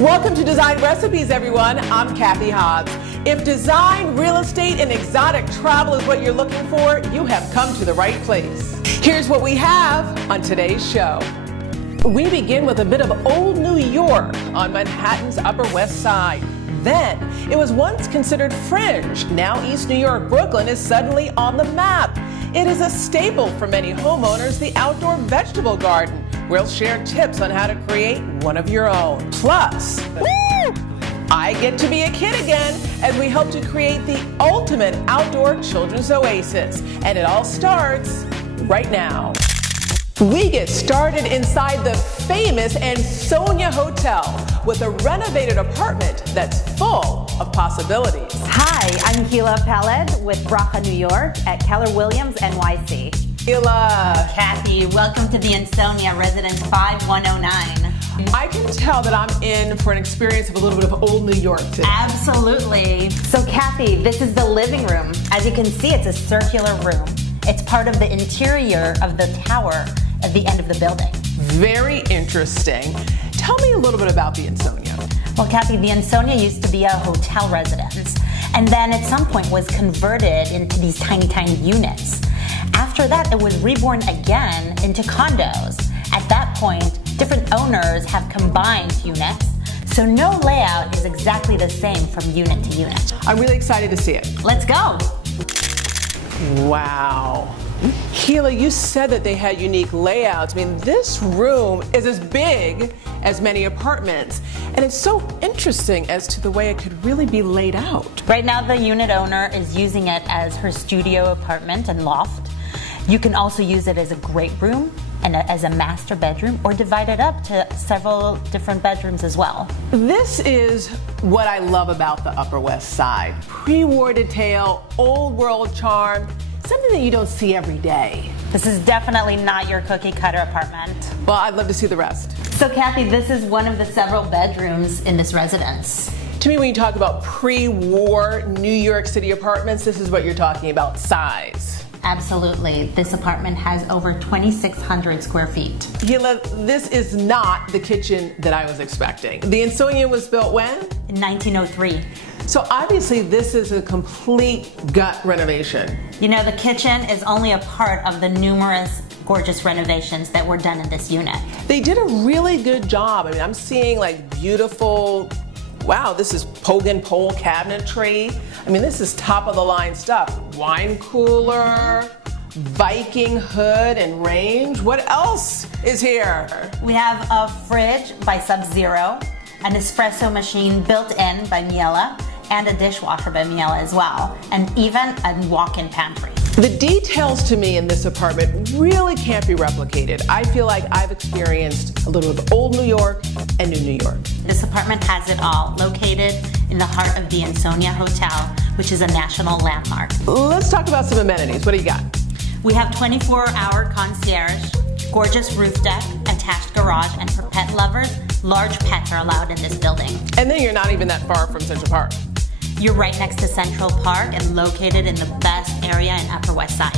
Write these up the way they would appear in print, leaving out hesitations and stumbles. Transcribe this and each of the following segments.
Welcome to Design Recipes, everyone. I'm Cathy Hobbs. If design, real estate, and exotic travel is what you're looking for, you have come to the right place. Here's what we have on today's show. We begin with a bit of old New York on Manhattan's Upper West Side. Then, it was once considered fringe. Now East New York, Brooklyn is suddenly on the map. It is a staple for many homeowners, the outdoor vegetable garden. We'll share tips on how to create one of your own. Plus, I get to be a kid again as we help to create the ultimate outdoor children's oasis. And it all starts right now. We get started inside the famous Ansonia Hotel with a renovated apartment that's full of possibilities. Hi, I'm Hila Peled with Bracha, New York at Keller Williams NYC. Hila. Cathy, welcome to the Ansonia Residence 5109. I can tell that I'm in for an experience of a little bit of old New York today. Absolutely. So Cathy, this is the living room. As you can see, it's a circular room. It's part of the interior of the tower at the end of the building. Very interesting. Tell me a little bit about the Ansonia. Well, Cathy, the Ansonia used to be a hotel residence, and then at some point was converted into these tiny, tiny units. After that, it was reborn again into condos. At that point, different owners have combined units, so no layout is exactly the same from unit to unit. I'm really excited to see it. Let's go. Wow. Hila, you said that they had unique layouts. I mean, this room is as big as many apartments, and it's so interesting as to the way it could really be laid out. Right now, the unit owner is using it as her studio apartment and loft. You can also use it as a great room and as a master bedroom, or divide it up to several different bedrooms as well. This is what I love about the Upper West Side. Pre-war detail, old world charm, something that you don't see every day. This is definitely not your cookie cutter apartment. Well, I'd love to see the rest. So Cathy, this is one of the several bedrooms in this residence. To me, when you talk about pre-war New York City apartments, this is what you're talking about, size. Absolutely. This apartment has over 2,600 square feet. Hila, this is not the kitchen that I was expecting. The Ansonia was built when? In 1903. So obviously this is a complete gut renovation. You know, the kitchen is only a part of the numerous gorgeous renovations that were done in this unit. They did a really good job. I mean, I'm seeing like beautiful, wow, this is Pogan pole cabinetry. I mean, this is top of the line stuff. Wine cooler, Viking hood and range. What else is here? We have a fridge by Sub-Zero, an espresso machine built in by Miele, and a dishwasher by Miele as well, and even a walk-in pantry. The details to me in this apartment really can't be replicated. I feel like I've experienced a little of old New York and new New York. This apartment has it all, located in the heart of the Ansonia Hotel, which is a national landmark. Let's talk about some amenities. What do you got? We have 24-hour concierge, gorgeous roof deck, attached garage, and for pet lovers, large pets are allowed in this building. And then you're not even that far from Central Park. You're right next to Central Park and located in the best area in Upper West Side.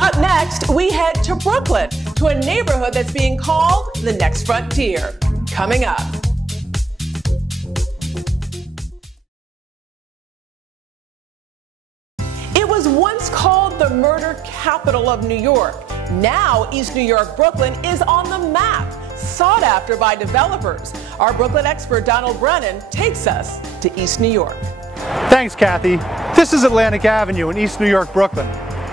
Up next, we head to Brooklyn, to a neighborhood that's being called the next frontier. Coming up. It was once called the murder capital of New York. Now, East New York, Brooklyn is on the map, sought after by developers. Our Brooklyn expert, Donald Brennan, takes us to East New York. Thanks, Cathy. This is Atlantic Avenue in East New York, Brooklyn.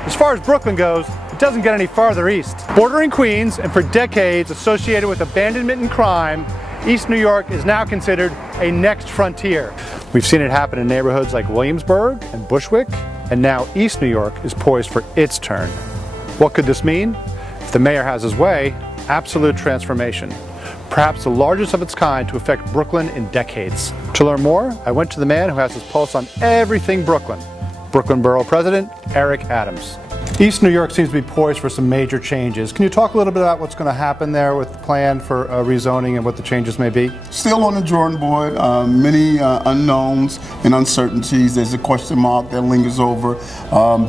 As far as Brooklyn goes, it doesn't get any farther east. Bordering Queens and for decades associated with abandonment and crime, East New York is now considered a next frontier. We've seen it happen in neighborhoods like Williamsburg and Bushwick, and now East New York is poised for its turn. What could this mean? If the mayor has his way, absolute transformation. Perhaps the largest of its kind to affect Brooklyn in decades. To learn more, I went to the man who has his pulse on everything Brooklyn, Brooklyn Borough President Eric Adams. East New York seems to be poised for some major changes. Can you talk a little bit about what's going to happen there with the plan for rezoning and what the changes may be? Still on the drawing board, many unknowns and uncertainties. There's a question mark that lingers over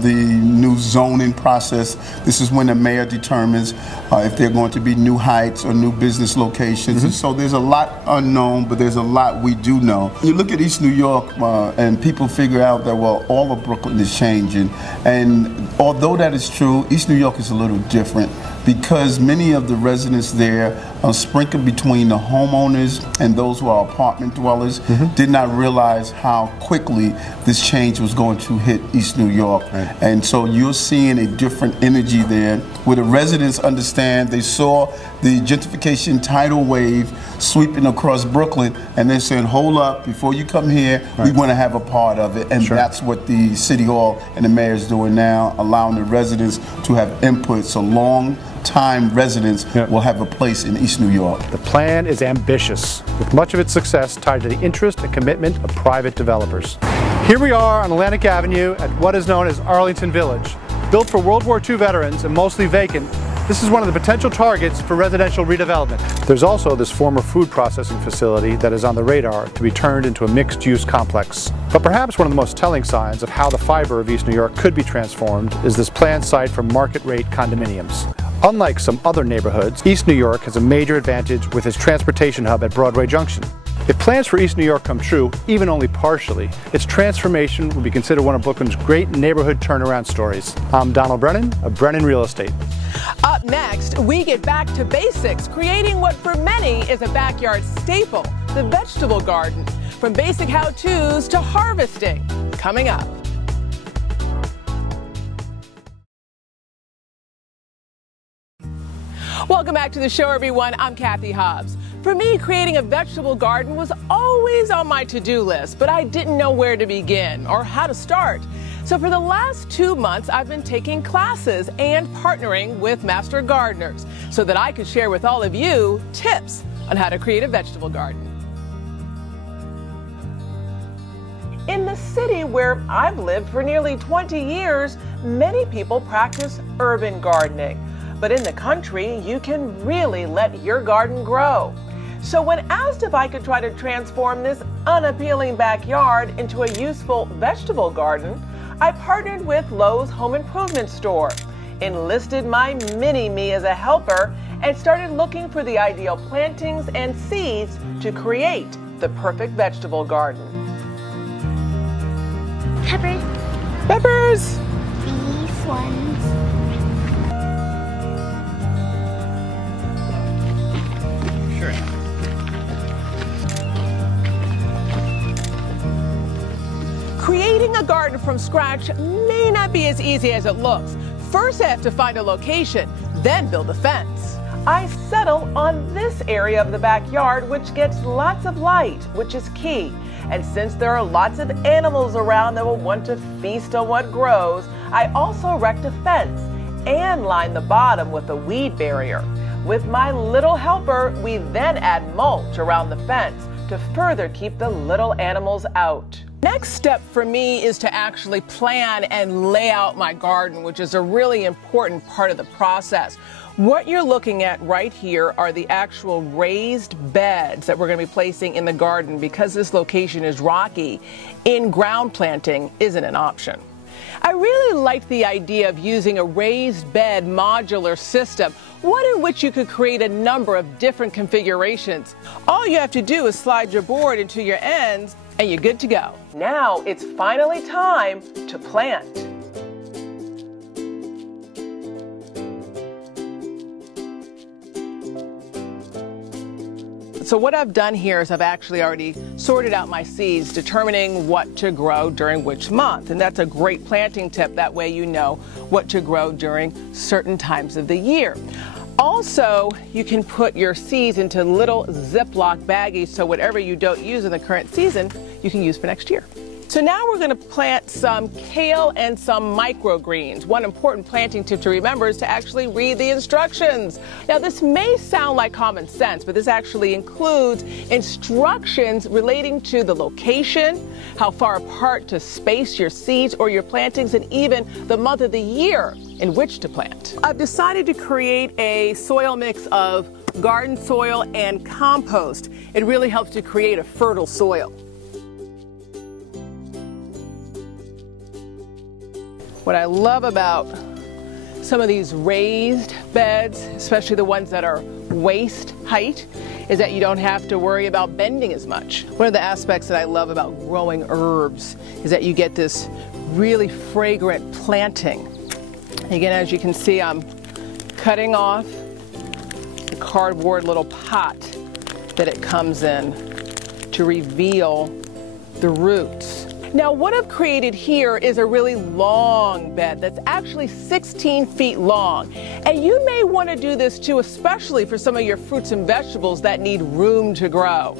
the new zoning process. This is when the mayor determines if there are going to be new heights or new business locations. And so there's a lot unknown, but there's a lot we do know. You look at East New York and people figure out that, well, all of Brooklyn is changing. And although that is true, East New York is a little different because many of the residents there are sprinkled between the homeowners and those who are apartment dwellers did not realize how quickly this change was going to hit East New York. Right. And so you're seeing a different energy there where the residents understand. They saw the gentrification tidal wave sweeping across Brooklyn and they're saying, hold up, before you come here, we want to have a part of it. And that's what the City Hall and the mayor is doing now, allowing the residents to have input. So long-time residents will have a place in East New York. The plan is ambitious, with much of its success tied to the interest and commitment of private developers. Here we are on Atlantic Avenue at what is known as Arlington Village. Built for World War II veterans and mostly vacant, this is one of the potential targets for residential redevelopment. There's also this former food processing facility that is on the radar to be turned into a mixed-use complex. But perhaps one of the most telling signs of how the fiber of East New York could be transformed is this planned site for market-rate condominiums. Unlike some other neighborhoods, East New York has a major advantage with its transportation hub at Broadway Junction. If plans for East New York come true, even only partially, its transformation would be considered one of Brooklyn's great neighborhood turnaround stories. I'm Donald Brennan of Brennan Real Estate. Up next, we get back to basics, creating what for many is a backyard staple, the vegetable garden. From basic how-tos to harvesting. Coming up. Welcome back to the show, everyone. I'm Cathy Hobbs. For me, creating a vegetable garden was always on my to-do list, but I didn't know where to begin or how to start. So for the last 2 months, I've been taking classes and partnering with master gardeners so that I could share with all of you tips on how to create a vegetable garden. In the city where I've lived for nearly 20 years, many people practice urban gardening. But in the country, you can really let your garden grow. So when asked if I could try to transform this unappealing backyard into a useful vegetable garden, I partnered with Lowe's home improvement store, enlisted my mini-me as a helper, and started looking for the ideal plantings and seeds to create the perfect vegetable garden. Peppers. Peppers! These ones. Creating a garden from scratch may not be as easy as it looks. First, I have to find a location, then build a fence. I settle on this area of the backyard, which gets lots of light, which is key. And since there are lots of animals around that will want to feast on what grows, I also erect a fence and line the bottom with a weed barrier. With my little helper, we then add mulch around the fence to further keep the little animals out. Next step for me is to actually plan and lay out my garden, which is a really important part of the process. What you're looking at right here are the actual raised beds that we're going to be placing in the garden. Because this location is rocky, in-ground planting isn't an option. I really liked the idea of using a raised bed modular system, one in which you could create a number of different configurations. All you have to do is slide your board into your ends and you're good to go. Now it's finally time to plant. So what I've done here is I've actually already sorted out my seeds, determining what to grow during which month. And that's a great planting tip. That way you know what to grow during certain times of the year. Also, you can put your seeds into little Ziploc baggies, so whatever you don't use in the current season, you can use for next year. So now we're going to plant some kale and some microgreens. One important planting tip to remember is to actually read the instructions. Now this may sound like common sense, but this actually includes instructions relating to the location, how far apart to space your seeds or your plantings, and even the month of the year in which to plant. I've decided to create a soil mix of garden soil and compost. It really helps to create a fertile soil. What I love about some of these raised beds, especially the ones that are waist height, is that you don't have to worry about bending as much. One of the aspects that I love about growing herbs is that you get this really fragrant planting. Again, as you can see, I'm cutting off the cardboard little pot that it comes in to reveal the roots. Now, what I've created here is a really long bed that's actually 16 feet long. And you may want to do this too, especially for some of your fruits and vegetables that need room to grow.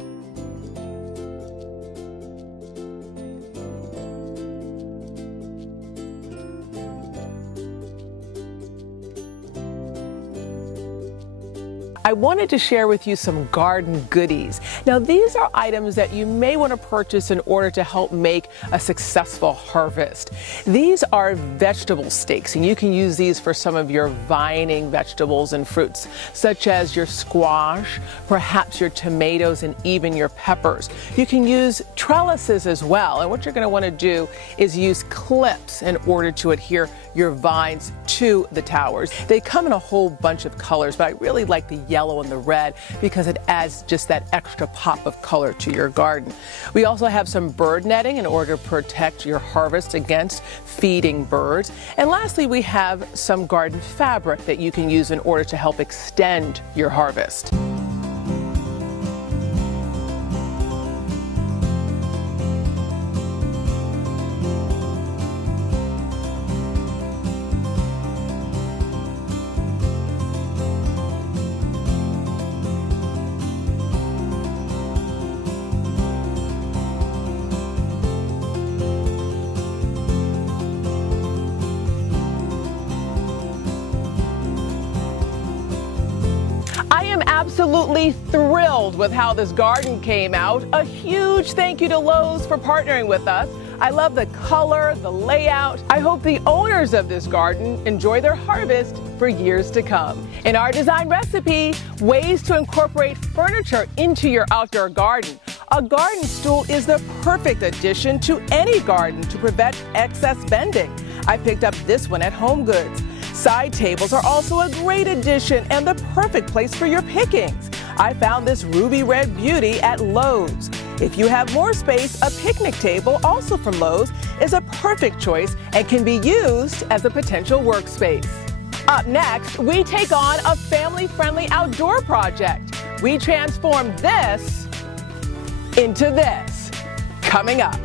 I wanted to share with you some garden goodies. Now, these are items that you may want to purchase in order to help make a successful harvest. These are vegetable stakes, and you can use these for some of your vining vegetables and fruits, such as your squash, perhaps your tomatoes, and even your peppers. You can use trellises as well, and what you're going to want to do is use clips in order to adhere your vines to the towers. They come in a whole bunch of colors, but I really like the yellow and the red because it adds just that extra pop of color to your garden. We also have some bird netting in order to protect your harvest against feeding birds. And lastly, we have some garden fabric that you can use in order to help extend your harvest. Absolutely thrilled with how this garden came out. A huge thank you to Lowe's for partnering with us. I love the color, the layout. I hope the owners of this garden enjoy their harvest for years to come. In our design recipe, ways to incorporate furniture into your outdoor garden. A garden stool is the perfect addition to any garden to prevent excess bending. I picked up this one at Home Goods. Side tables are also a great addition and the perfect place for your pickings. I found this ruby red beauty at Lowe's. If you have more space, a picnic table, also from Lowe's, is a perfect choice and can be used as a potential workspace. Up next, we take on a family-friendly outdoor project. We transform this into this. Coming up.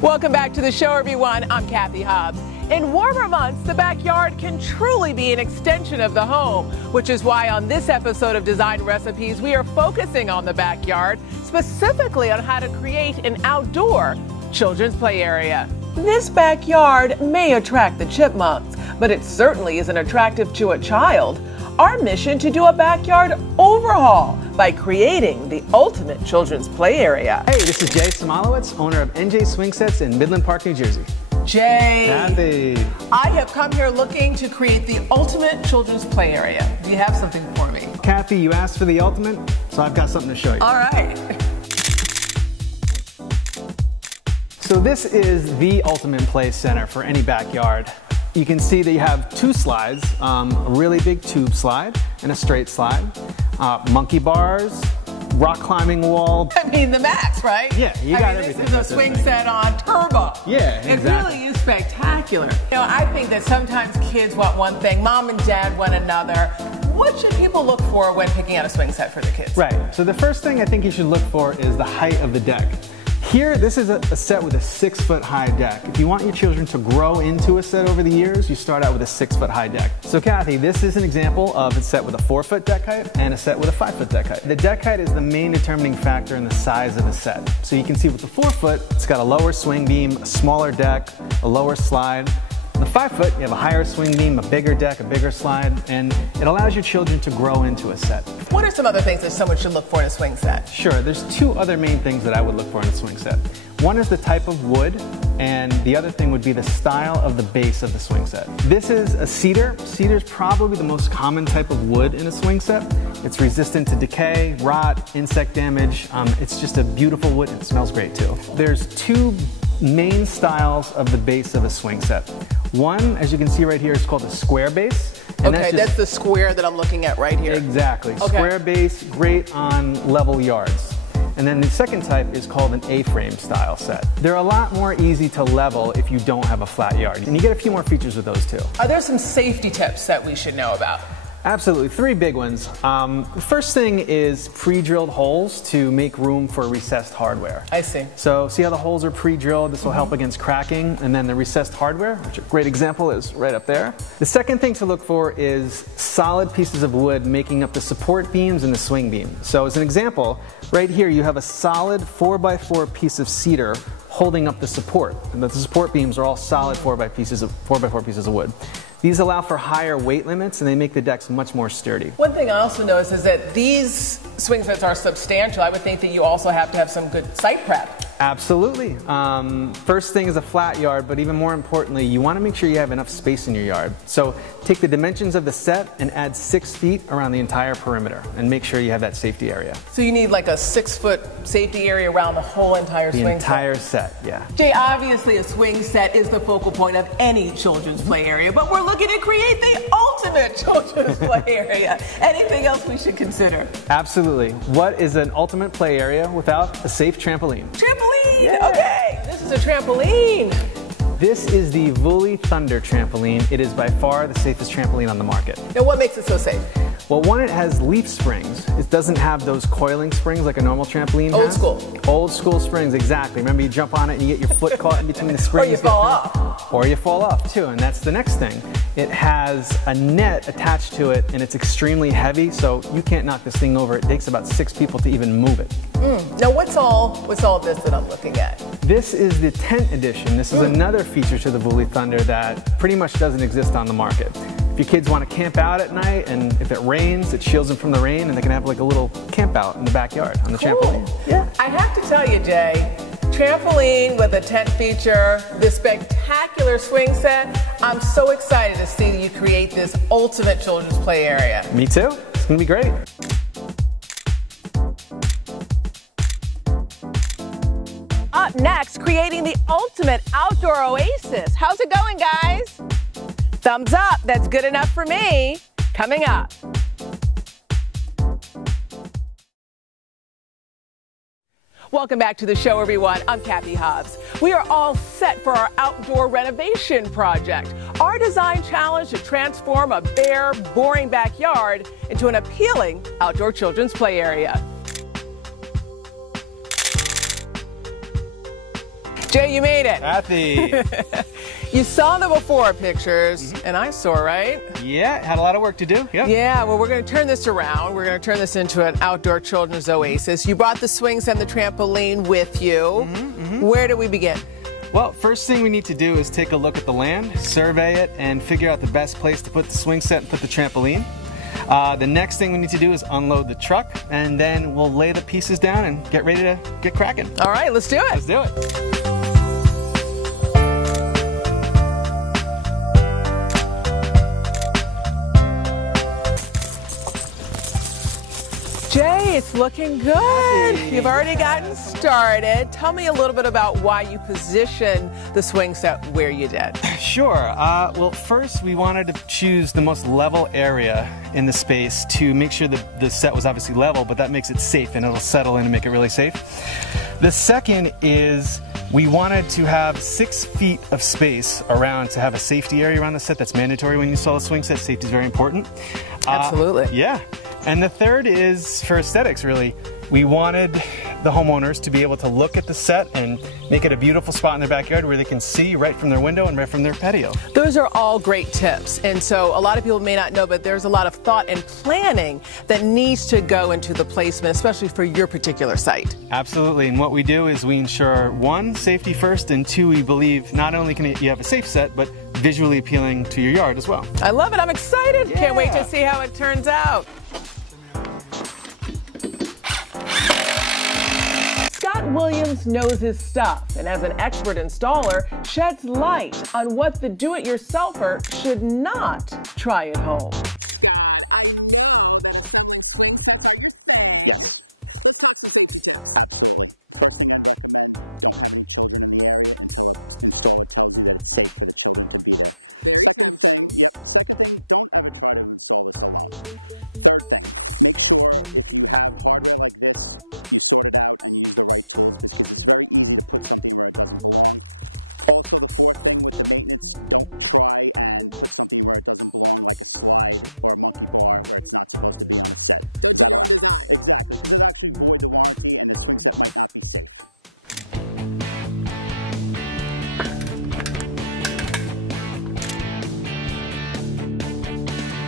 Welcome back to the show, everyone. I'm Cathy Hobbs. In warmer months, the backyard can truly be an extension of the home, which is why on this episode of Design Recipes, we are focusing on the backyard, specifically on how to create an outdoor children's play area. This backyard may attract the chipmunks, but it certainly isn't attractive to a child. Our mission to do a backyard overhaul by creating the ultimate children's play area. Hey, this is Jay Samalowitz, owner of NJ Swing Sets in Midland Park, New Jersey. Jay, Kathy. I have come here looking to create the ultimate children's play area. Do you have something for me? Kathy, you asked for the ultimate, so I've got something to show you. All right. So this is the ultimate play center for any backyard. You can see that you have two slides, a really big tube slide and a straight slide, monkey bars, rock climbing wall. I mean, the max, right? Yeah, you got everything. This is a swing set on turbo. Yeah, exactly. It really is spectacular. You know, I think that sometimes kids want one thing, mom and dad want another. What should people look for when picking out a swing set for the kids? Right, so the first thing I think you should look for is the height of the deck. Here, this is a set with a 6-foot high deck. If you want your children to grow into a set over the years, you start out with a 6-foot high deck. So Kathy, this is an example of a set with a 4-foot deck height and a set with a 5-foot deck height. The deck height is the main determining factor in the size of a set. So you can see with the 4-foot, it's got a lower swing beam, a smaller deck, a lower slide. The 5-foot, you have a higher swing beam, a bigger deck, a bigger slide, and it allows your children to grow into a set. What are some other things that someone should look for in a swing set? Sure, there's 2 other main things that I would look for in a swing set. One is the type of wood, and the other thing would be the style of the base of the swing set. This is a cedar. Cedar is probably the most common type of wood in a swing set. It's resistant to decay, rot, insect damage. It's just a beautiful wood, and it smells great too. There's 2 main styles of the base of a swing set. One, as you can see right here, is called a square base. And okay, that's the square that I'm looking at right here. Exactly. Okay. Square base, great on level yards. And then the second type is called an A-frame style set. They're a lot more easy to level if you don't have a flat yard. And you get a few more features with those too. Are there some safety tips that we should know about? Absolutely, 3 big ones. The first thing is pre-drilled holes to make room for recessed hardware. I see. So see how the holes are pre-drilled? This will help against cracking. And then the recessed hardware, which a great example is right up there. The second thing to look for is solid pieces of wood making up the support beams and the swing beam. So as an example, right here you have a solid 4x4 piece of cedar holding up the support. And the support beams are all solid 4x4 pieces of wood. These allow for higher weight limits and they make the decks much more sturdy. One thing I also noticed is that these swing sets are substantial. I would think that you also have to have some good site prep. Absolutely. First thing is a flat yard, but even more importantly, you want to make sure you have enough space in your yard. So take the dimensions of the set and add 6 feet around the entire perimeter and make sure you have that safety area. So you need like a 6-foot safety area around the whole entire swing set? The entire set, yeah. Jay, obviously a swing set is the focal point of any children's play area, but we're looking to create the ultimate children's play area. Anything else we should consider? Absolutely. What is an ultimate play area without a safe trampoline? Trampoline! Yeah. Okay, this is a trampoline. This is the Woolly Thunder trampoline. It is by far the safest trampoline on the market. Now what makes it so safe? Well, one, it has leaf springs. It doesn't have those coiling springs like a normal trampoline Old has. school. Old school springs, exactly. Remember, you jump on it and you get your foot caught in between the springs. Or you fall off. Or you fall off too, and that's the next thing. It has a net attached to it and it's extremely heavy, so you can't knock this thing over. It takes about 6 people to even move it. Now what's all this that I'm looking at? This is the tent edition. This is another feature to the Woolly Thunder that pretty much doesn't exist on the market. If your kids want to camp out at night and if it rains, it shields them from the rain and they can have like a little camp out in the backyard on the trampoline. Yeah. I have to tell you, Jay, trampoline with a tent feature, this spectacular swing set, I'm so excited to see you create this ultimate children's play area. Me too. It's going to be great. Up next, creating the ultimate outdoor oasis. How's it going, guys? Thumbs up, that's good enough for me. Coming up. Welcome back to the show, everyone. I'm Cathy Hobbs. We are all set for our outdoor renovation project. Our design challenge to transform a bare, boring backyard into an appealing outdoor children's play area. Jay, you made it. Kathy. You saw the before pictures, and I saw, right? Yeah, had a lot of work to do. Yep. Yeah, well, we're going to turn this around. We're going to turn this into an outdoor children's oasis. You brought the swings and the trampoline with you. Where do we begin? Well, first thing we need to do is take a look at the land, survey it, and figure out the best place to put the swing set and put the trampoline. The next thing we need to do is unload the truck, and then we'll lay the pieces down and get ready to get cracking. All right, let's do it. Let's do it. Jay, it's looking good. You've already gotten started. Tell me a little bit about why you positioned the swing set where you did. Sure. Well, first we wanted to choose the most level area in the space to make sure that the set was obviously level, but that makes it safe and it'll settle in and make it really safe. The second is we wanted to have 6 feet of space around to have a safety area around the set. That's mandatory when you install a swing set. Safety is very important. Absolutely. Yeah. And the third is for aesthetics, really. We wanted the homeowners to be able to look at the set and make it a beautiful spot in their backyard where they can see right from their window and right from their patio. Those are all great tips, and so a lot of people may not know, but there's a lot of thought and planning that needs to go into the placement, especially for your particular site. Absolutely, and what we do is we ensure, one, safety first, and two, we believe not only can you have a safe set, but visually appealing to your yard as well. I love it. I'm excited. Yeah. Can't wait to see how it turns out. Scott Williams knows his stuff, and as an expert installer, sheds light on what the do-it-yourselfer should not try at home.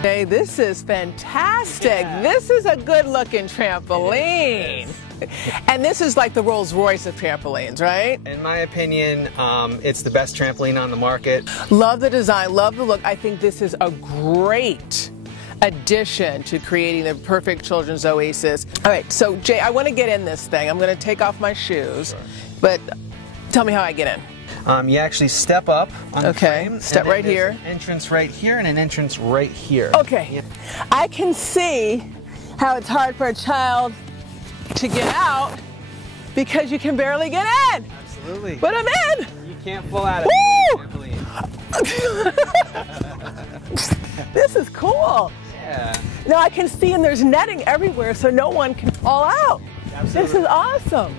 Hey, this is fantastic. Yeah. This is a good-looking trampoline. And this is like the Rolls Royce of trampolines, right? In my opinion, it's the best trampoline on the market. Love the design, love the look. I think this is a great addition to creating the perfect children's oasis. All right, so Jay, I want to get in this thing. I'm going to take off my shoes, Sure. But tell me how I get in. You actually step up on the frame. Step right here. An entrance right here and an entrance right here. Okay. Yeah. I can see how it's hard for a child to get out because you can barely get in. Absolutely. But I'm in. You can't pull out of Woo! the trampoline. This is cool. Yeah. Now I can see, and there's netting everywhere so no one can fall out. Absolutely. This is awesome.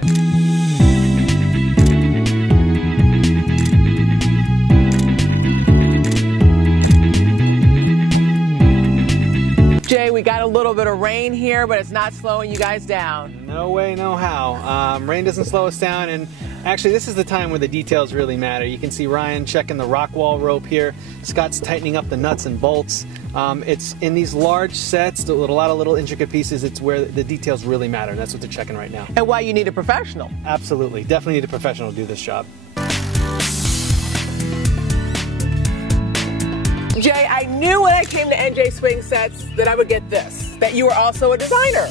Jay, we got a little bit of rain here, but it's not slowing you guys down. No way, no how. Rain doesn't slow us down, and actually this is the time where the details really matter. You can see Ryan checking the rock wall rope here. Scott's tightening up the nuts and bolts. It's in these large sets with a lot of little intricate pieces, it's where the details really matter, and that's what they're checking right now. And why you need a professional. Absolutely. Definitely need a professional to do this job. Jay, I knew when I came to NJ Swing Sets that I would get this, that you were also a designer.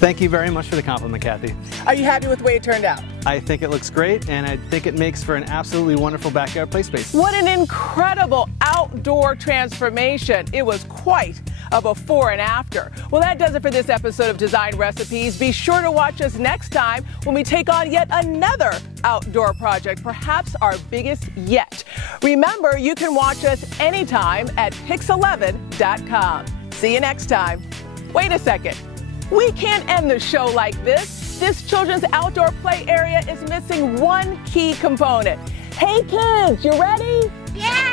Thank you very much for the compliment, Kathy. Are you happy with the way it turned out? I think it looks great, and I think it makes for an absolutely wonderful backyard play space. What an incredible outdoor transformation. It was quite a before and after. Well, that does it for this episode of Design Recipes. Be sure to watch us next time when we take on yet another outdoor project, perhaps our biggest yet. Remember, you can watch us anytime at pix11.com. See you next time. Wait a second. We can't end the show like this. This children's outdoor play area is missing one key component. Hey kids, you ready? Yeah!